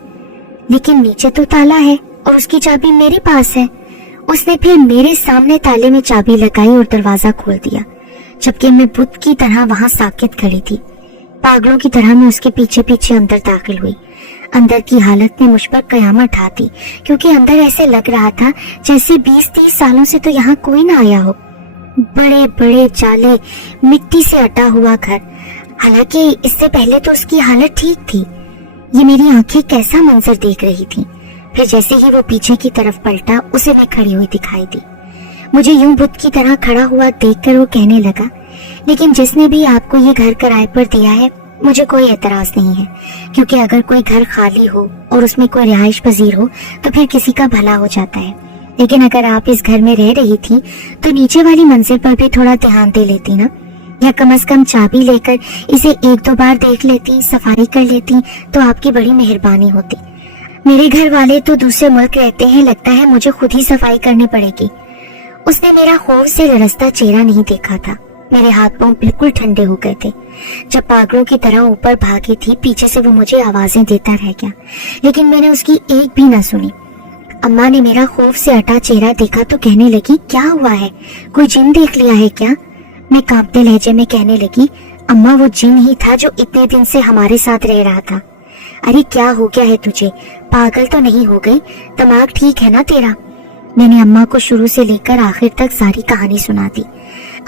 लेकिन नीचे तो ताला है और उसकी चाबी मेरे पास है। उसने फिर मेरे सामने ताले में चाबी लगाई और दरवाजा खोल दिया, जबकि मैं बुत की तरह वहां साकित खड़ी थी। पागलों की तरह मैं उसके पीछे पीछे अंदर दाखिल हुई। अंदर की हालत में मुझ पर कयामत ढाती, क्योंकि अंदर ऐसे लग रहा था जैसे 20-30 सालों से तो यहाँ कोई ना आया हो। बड़े बड़े चाले, मिट्टी से अटा हुआ घर। हालांकि इससे पहले तो उसकी हालत ठीक थी। ये मेरी आंखें कैसा मंजर देख रही थी। फिर जैसे ही वो पीछे की तरफ पलटा, उसे मैं खड़ी हुई दिखाई दी। मुझे यूं बुत की तरह खड़ा हुआ देखकर वो कहने लगा, लेकिन जिसने भी आपको ये घर किराए पर दिया है, मुझे कोई एतराज नहीं है, क्योंकि अगर कोई घर खाली हो और उसमें कोई रिहाइश पजीर हो तो फिर किसी का भला हो जाता है। लेकिन अगर आप इस घर में रह रही थी तो नीचे वाली मंजिल पर भी थोड़ा ध्यान दे लेती ना, या कम से कम चाबी लेकर इसे 1-2 बार देख लेती, सफाई कर लेती तो आपकी बड़ी मेहरबानी होती। मेरे घर वाले तो दूसरे मुल्क रहते हैं, लगता है मुझे खुद ही सफाई करनी पड़ेगी। उसने मेरा खौफ से लरसता चेहरा नहीं देखा था। मेरे हाथ पांव बिल्कुल ठंडे हो गए थे। जब पागलों की तरह ऊपर भागी थी, पीछे से वो मुझे आवाजें देता रह गया, लेकिन मैंने उसकी एक भी न सुनी। अम्मा ने मेरा खौफ से अटा चेहरा देखा तो कहने लगी, क्या हुआ है? कोई जिन देख लिया है क्या? मैं कांपते लहजे में कहने लगी, अम्मा वो जिन ही था जो इतने दिन से हमारे साथ रह रहा था। अरे क्या हो गया है तुझे? पागल तो नहीं हो गई? दिमाग ठीक है ना तेरा? मैंने अम्मा को शुरू से लेकर आखिर तक सारी कहानी सुना दी।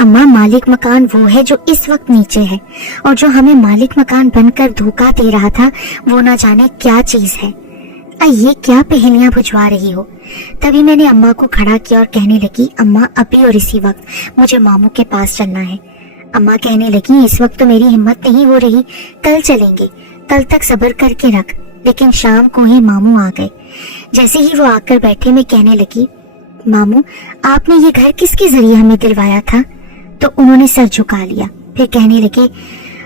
अम्मा, मालिक मकान वो है जो इस वक्त नीचे है, और जो हमें मालिक मकान बनकर धोखा दे रहा था वो ना जाने क्या चीज है। ये क्या पहेलियां बुझवा रही हो? तभी मैंने अम्मा को खड़ा किया और कहने लगी, अम्मा अभी और इसी वक्त मुझे मामू के पास चलना है। अम्मा कहने लगी, इस वक्त तो मेरी हिम्मत नहीं हो रही, कल चलेंगे, कल तक सब्र करके रख। लेकिन शाम को ही मामू आ गए। जैसे ही वो आकर बैठे, मैं कहने लगी, मामू आपने ये घर किसके जरिए हमें दिलवाया था? तो उन्होंने सर झुका लिया। फिर कहने लगे,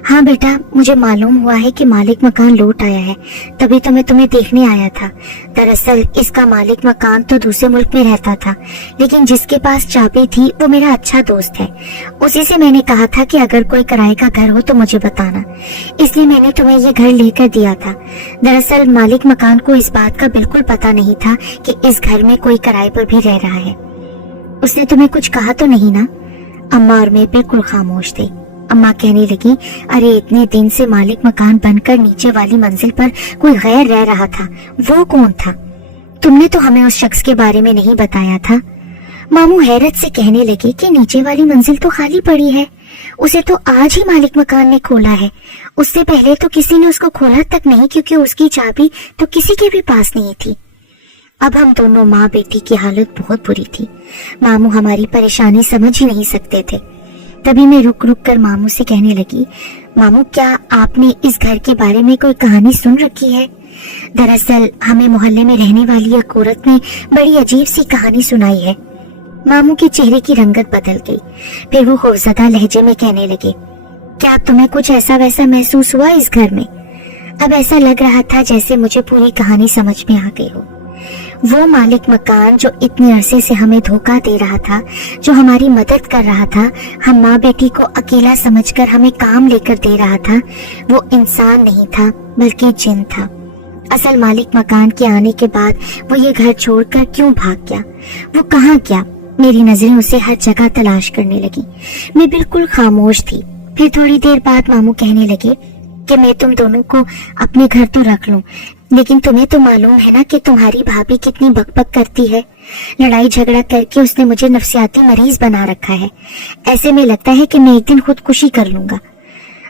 हाँ बेटा, मुझे मालूम हुआ है कि मालिक मकान लौट आया है, तभी तो मैं तुम्हें देखने आया था। दरअसल इसका मालिक मकान तो दूसरे मुल्क में रहता था, लेकिन जिसके पास चाबी थी वो मेरा अच्छा दोस्त है। उसी से मैंने कहा था कि अगर कोई किराए का घर हो तो मुझे बताना, इसलिए मैंने तुम्हें ये घर लेकर दिया था। दरअसल मालिक मकान को इस बात का बिल्कुल पता नहीं था कि इस घर में कोई किराए पर भी रह रहा है। उसने तुम्हें कुछ कहा तो नहीं ना? अम्मा और मैं बिल्कुल खामोश थे। अम्मा कहने लगी, अरे इतने दिन से मालिक मकान बनकर नीचे वाली मंजिल पर कोई गैर रह रहा था, वो कौन था? तुमने तो हमें उस शख्स के बारे में नहीं बताया था। मामू हैरत से कहने लगे कि नीचे वाली मंजिल तो खाली पड़ी है, उसे तो आज ही मालिक मकान ने खोला है। उससे पहले तो किसी ने उसको खोला तक नहीं, क्योंकि उसकी चाबी तो किसी के भी पास नहीं थी। अब हम दोनों माँ बेटी की हालत बहुत बुरी थी। मामू हमारी परेशानी समझ ही नहीं सकते थे। तभी मैं रुक रुक कर मामू से कहने लगी, मामू क्या आपने इस घर के बारे में कोई कहानी सुन रखी है? दरअसल हमें मोहल्ले में रहने वाली एक औरत ने बड़ी अजीब सी कहानी सुनाई है। मामू के चेहरे की रंगत बदल गई। फिर वो खौफजदा लहजे में कहने लगे, क्या तुम्हें कुछ ऐसा वैसा महसूस हुआ इस घर में? अब ऐसा लग रहा था जैसे मुझे पूरी कहानी समझ में आ गई हो। वो मालिक मकान जो इतने अरसे से हमें धोखा दे रहा था, जो हमारी मदद कर रहा था, हम माँ बेटी को अकेला समझकर हमें काम लेकर दे रहा था, वो इंसान नहीं था बल्कि जिन था। असल मालिक मकान के आने के बाद वो ये घर छोड़कर क्यों भाग गया? वो कहाँ गया? मेरी नजरें उसे हर जगह तलाश करने लगी। मैं बिल्कुल खामोश थी। फिर थोड़ी देर बाद मामू कहने लगे कि मैं तुम दोनों को अपने घर तो रख लूं, लेकिन तुम्हें तो मालूम है ना कि तुम्हारी भाभी कितनी बकबक करती है। लड़ाई झगड़ा करके उसने मुझे नफ्सियाती मरीज बना रखा है। ऐसे में लगता है कि मैं एक दिन खुदकुशी कर लूंगा।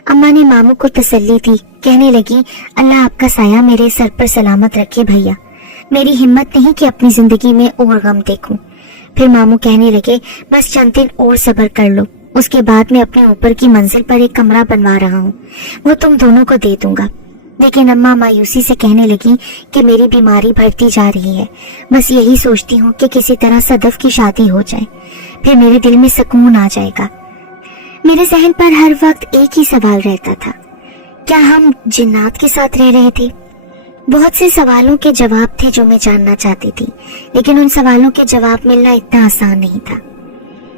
अम्मा ने मामू को तसल्ली दी, कहने लगी, अल्लाह आपका साया मेरे सर पर सलामत रखे भैया। मेरी हिम्मत नहीं कि अपनी जिंदगी में और गम देखूं। फिर मामू कहने लगे, बस चंद दिन और सब्र कर लो, उसके बाद मैं अपने ऊपर की मंजिल पर एक कमरा बनवा रहा हूँ, वो तुम दोनों को दे दूंगा। लेकिन अम्मा मायूसी से कहने लगी कि मेरी बीमारी बढ़ती जा रही है, बस यही सोचती हूँ कि किसी तरह सदफ की शादी हो जाए, फिर मेरे दिल में सुकून आ जाएगा। मेरे जहन पर हर वक्त एक ही सवाल रहता था, क्या हम जिन्नात के साथ रह रहे थे? बहुत से सवालों के जवाब थे जो मैं जानना चाहती थी, लेकिन उन सवालों के जवाब मिलना इतना आसान नहीं था।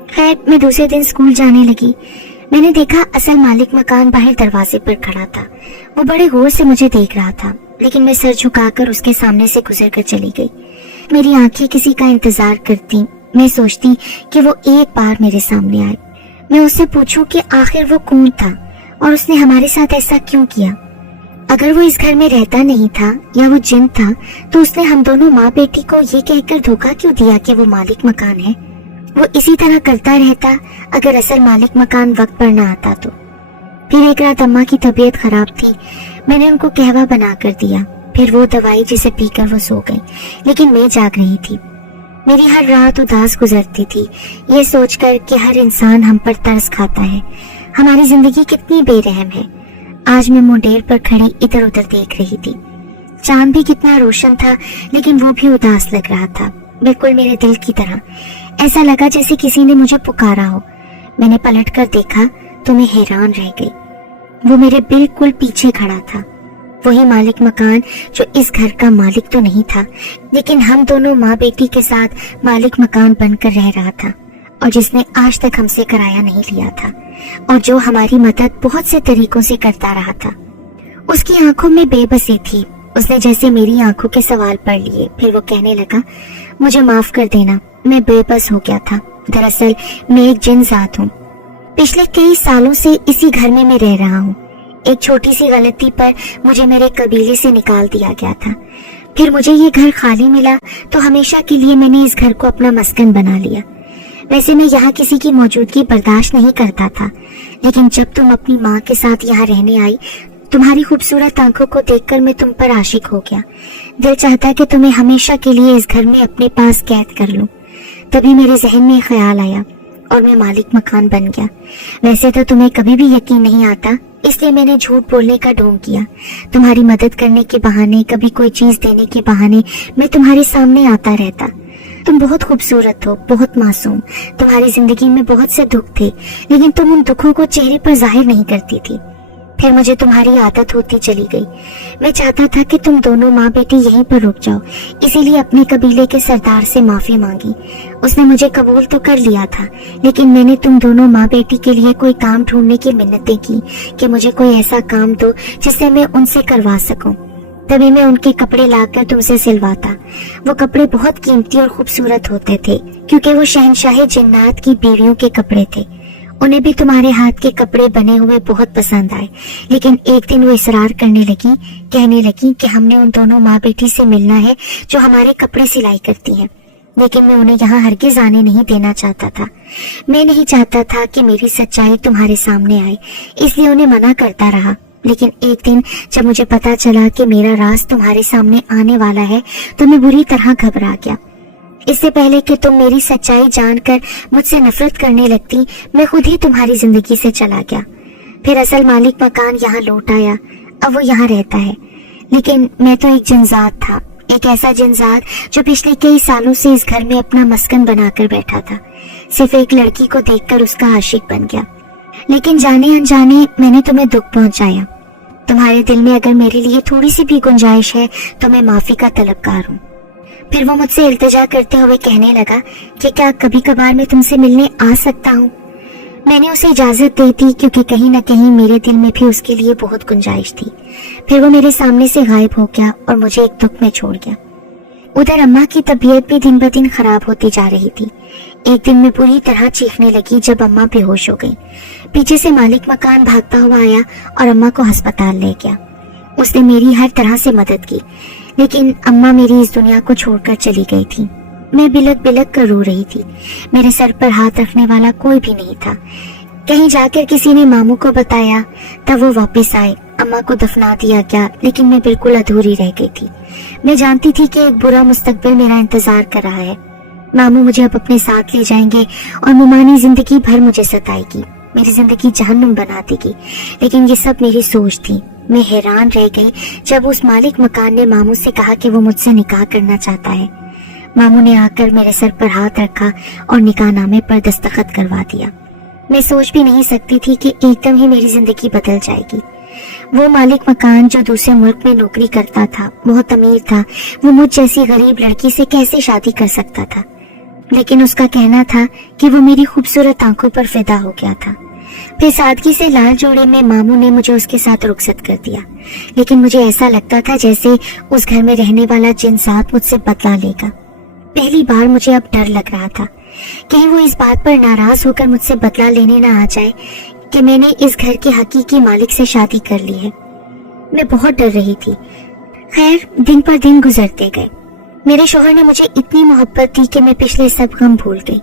खैर, मैं दूसरे दिन स्कूल जाने लगी। मैंने देखा असल मालिक मकान बाहर दरवाजे पर खड़ा था। वो बड़े गौर से मुझे देख रहा था, लेकिन मैं सर झुकाकर उसके सामने से गुजर कर चली गई। मेरी आंखें किसी का इंतजार करती। मैं सोचती कि वो एक बार मेरे सामने आए, मैं उससे पूछूं कि आखिर वो कौन था और उसने हमारे साथ ऐसा क्यों किया। अगर वो इस घर में रहता नहीं था या वो जिन था, तो उसने हम दोनों माँ बेटी को ये कहकर धोखा क्यों दिया कि वो मालिक मकान है? वो इसी तरह करता रहता अगर असल मालिक मकान वक्त पर ना आता तो। फिर एक रात अम्मा की तबीयत खराब थी। मैंने उनको कहवा बना कर दिया, फिर वो दवाई जिसे पीकर वो सो गई, लेकिन मैं जाग रही थी। मेरी हर रात उदास गुजरती थी, ये सोचकर कि हर इंसान हम पर तरस खाता है, हमारी जिंदगी कितनी बेरहम है। आज मैं मुंडेर पर खड़ी इधर उधर देख रही थी। चांद भी कितना रोशन था, लेकिन वो भी उदास लग रहा था, बिल्कुल मेरे दिल की तरह। ऐसा लगा जैसे किसी ने मुझे पुकारा हो। मैंने पलटकर देखा तो मैं हैरान रह गई। वो मेरे बिल्कुल पीछे खड़ा था, वही मालिक मकान जो इस घर का मालिक तो नहीं था, लेकिन हम दोनों माँ बेटी के साथ मालिक मकान बनकर रह रहा था, और जिसने आज तक हमसे किराया नहीं लिया था, और जो हमारी मदद बहुत से तरीकों से करता रहा था। उसकी आंखों में बेबसी थी। उसने जैसे मेरी आंखों के सवाल पढ़ लिए। फिर वो कहने लगा, मुझे माफ कर देना, मैं बेबस हो गया था। दरअसल मैं एक जिन जात हूँ। पिछले कई सालों से इसी घर में मैं रह रहा हूँ। एक छोटी सी गलती पर मुझे मेरे कबीले से निकाल दिया गया था। फिर मुझे ये घर खाली मिला तो हमेशा के लिए मैंने इस घर को अपना मस्कन बना लिया। वैसे मैं यहाँ किसी की मौजूदगी बर्दाश्त नहीं करता था, लेकिन जब तुम अपनी माँ के साथ यहाँ रहने आई, तुम्हारी खूबसूरत आंखों को देखकर मैं तुम पर आशिक हो गया। दिल चाहता कि तुम्हें हमेशा के लिए इस घर में अपने पास कैद कर लूं। तभी मेरे जहन में ख्याल आया और मैं मालिक मकान बन गया। वैसे तो तुम्हें कभी भी यकीन नहीं आता, इसलिए मैंने झूठ बोलने का ढोंग किया। तुम्हारी मदद करने के बहाने, कभी कोई चीज देने के बहाने मैं तुम्हारे सामने आता रहता। तुम बहुत खूबसूरत हो, बहुत मासूम। तुम्हारी जिंदगी में बहुत से दुख थे, लेकिन तुम उन दुखों को चेहरे पर जाहिर नहीं करती थी। फिर मुझे तुम्हारी आदत होती चली गई। मैं चाहता था कि तुम दोनों माँ बेटी यहीं पर रुक जाओ, इसीलिए अपने कबीले के सरदार से माफी मांगी। उसने मुझे कबूल तो कर लिया था, लेकिन मैंने तुम दोनों माँ बेटी के लिए कोई काम ढूंढने की मिन्नतें की कि मुझे कोई ऐसा काम दो जिससे मैं उनसे करवा सकूं। तभी मैं उनके कपड़े लाकर तुमसे सिलवाता। वो कपड़े बहुत कीमती और खूबसूरत होते थे, क्योंकि वो शहनशाह जिन्नात की बीवियों के कपड़े थे। उन्हें भी तुम्हारे हाथ के कपड़े बने हुए बहुत पसंद आए, लेकिन एक दिन वो इसरार करने लगी, कहने लगी कि हमने उन दोनों माँ बेटी से मिलना है जो हमारे कपड़े सिलाई करती हैं। लेकिन मैं उन्हें यहाँ हरगिज आने नहीं देना चाहता था। मैं नहीं चाहता था कि मेरी सच्चाई तुम्हारे सामने आए, इसलिए उन्हें मना करता रहा। लेकिन एक दिन जब मुझे पता चला कि मेरा राज तुम्हारे सामने आने वाला है तो मैं बुरी तरह घबरा गया। इससे पहले कि तुम मेरी सच्चाई जानकर मुझसे नफरत करने लगती, मैं खुद ही तुम्हारी जिंदगी से चला गया। फिर असल मालिक मकान यहाँ लौट आया, अब वो यहाँ रहता है। लेकिन मैं तो एक जिनजात था, एक ऐसा जिनजात जो पिछले कई सालों से इस घर में अपना मस्कन बनाकर बैठा था। सिर्फ एक लड़की को देखकर उसका आशिक बन गया। लेकिन जाने अनजाने मैंने तुम्हें दुख पहुंचाया। तुम्हारे दिल में अगर मेरे लिए थोड़ी सी भी गुंजाइश है तो मैं माफी का तलबगार हूँ। फिर वो मुझसे इल्तिजा करते हुए कहने लगा कि क्या कभी कभार मैं तुमसे मिलने आ सकता हूँ। मैंने उसे इजाजत दे दी क्योंकि कहीं न कहीं मेरे दिल में भी उसके लिए बहुत गुंजाइश थी। फिर वो मेरे सामने से गायब हो गया और मुझे एक दुख में छोड़ गया। उधर अम्मा की तबीयत भी दिन ब दिन खराब होती जा रही थी। एक दिन मैं पूरी तरह चीखने लगी जब अम्मा बेहोश हो गई। पीछे से मालिक मकान भागता हुआ आया और अम्मा को अस्पताल ले गया। उसने मेरी हर तरह से मदद की, लेकिन अम्मा मेरी इस दुनिया को छोड़कर चली गई थी। मैं बिलक बिलक कर रो रही थी। मेरे सर पर हाथ रखने वाला कोई भी नहीं था। कहीं जाकर किसी ने मामू को बताया, तब वो वापस आए। अम्मा को दफना दिया गया, लेकिन मैं बिल्कुल अधूरी रह गई थी। मैं जानती थी कि एक बुरा मुस्तकबिल मेरा इंतजार कर रहा है। मामू मुझे अब अपने साथ ले जाएंगे और मुमानी जिंदगी भर मुझे सताएगी, मेरी जिंदगी जहन्नुम बना देगी। लेकिन ये सब मेरी सोच थी। मैं हैरान रह गई जब उस मालिक मकान ने मामू से कहा कि वो मुझसे निकाह करना चाहता है। मामू ने आकर मेरे सर पर हाथ रखा और निकाहनामे पर दस्तखत करवा दिया। मैं सोच भी नहीं सकती थी कि एकदम ही मेरी जिंदगी बदल जाएगी। वो मालिक मकान जो दूसरे मुल्क में नौकरी करता था, बहुत अमीर था, वो मुझ जैसी गरीब लड़की से कैसे शादी कर सकता था। लेकिन उसका कहना था कि वो मेरी खूबसूरत आंखों पर फिदा हो गया था। फिर सादगी से लाल जोड़े में मामू ने मुझे उसके साथ रुखसत कर दिया। लेकिन मुझे ऐसा लगता था जैसे उस घर में रहने वाला जिन्सात मुझसे बदला लेगा। पहली बार मुझे अब डर लग रहा था, कहीं वो इस बात पर नाराज होकर मुझसे बदला लेने ना आ जाए कि मैंने इस घर के हकीकी मालिक से शादी कर ली है। मैं बहुत डर रही थी। खैर, दिन पर दिन गुजरते गए। मेरे शोहर ने मुझे इतनी मोहब्बत दी कि मैं पिछले सब गम भूल गई।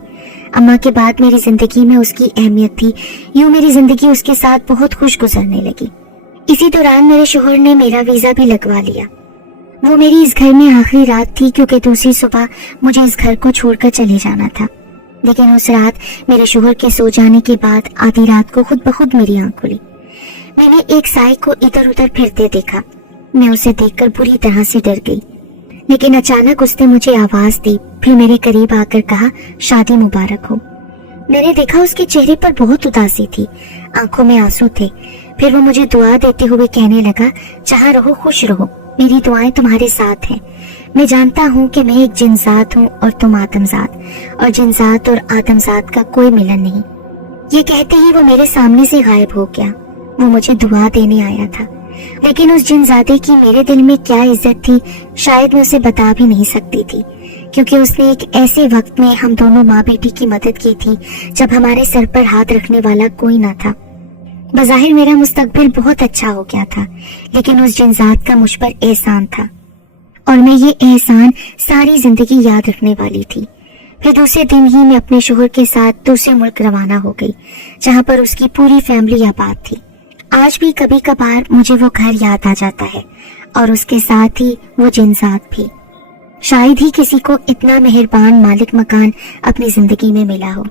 अम्मा के बाद मेरी जिंदगी में उसकी अहमियत थी। यूं मेरी जिंदगी उसके साथ बहुत खुश गुजरने लगी। इसी दौरान मेरे शोहर ने मेरा वीजा भी लगवा लिया। वो मेरी इस घर में आखिरी रात थी क्योंकि दूसरी सुबह मुझे इस घर को छोड़कर चले जाना था। लेकिन उस रात मेरे शोहर के सो जाने के बाद आधी रात को खुद ब खुद मेरी आंख खुली। मैंने एक साई को इधर उधर फिरते देखा। मैं उसे देखकर बुरी तरह से डर गई। लेकिन अचानक उसने मुझे आवाज दी, फिर मेरे करीब आकर कहा, शादी मुबारक हो। मैंने देखा उसके चेहरे पर बहुत उदासी थी, आंखों में आंसू थे। फिर वो मुझे दुआ देते हुए कहने लगा, जहाँ रहो खुश रहो, मेरी दुआएं तुम्हारे साथ हैं। मैं जानता हूँ कि मैं एक जिनजात हूँ और तुम आदमजात, और जिनजात और आदमजात का कोई मिलन नहीं। ये कहते ही वो मेरे सामने से गायब हो गया। वो मुझे दुआ देने आया था, लेकिन उस जिनजादे की मेरे दिल में क्या इज्जत थी शायद मैं उसे बता भी नहीं सकती थी, क्योंकि उसने एक ऐसे वक्त में हम दोनों माँ बेटी की मदद की थी जब हमारे सर पर हाथ रखने वाला कोई ना था। बज़ाहिर मेरा मुस्तकबिल बहुत अच्छा हो गया था, लेकिन उस जिनजात का मुझ पर एहसान था और मैं ये एहसान सारी जिंदगी याद रखने वाली थी। फिर दूसरे दिन ही मैं अपने शोहर के साथ दूसरे मुल्क रवाना हो गई, जहाँ पर उसकी पूरी फैमिली आबाद थी। आज भी कभी कभार मुझे वो घर याद आ जाता है और उसके साथ ही वो जिनजात भी। शायद ही किसी को इतना मेहरबान मालिक मकान अपनी जिंदगी में मिला हो।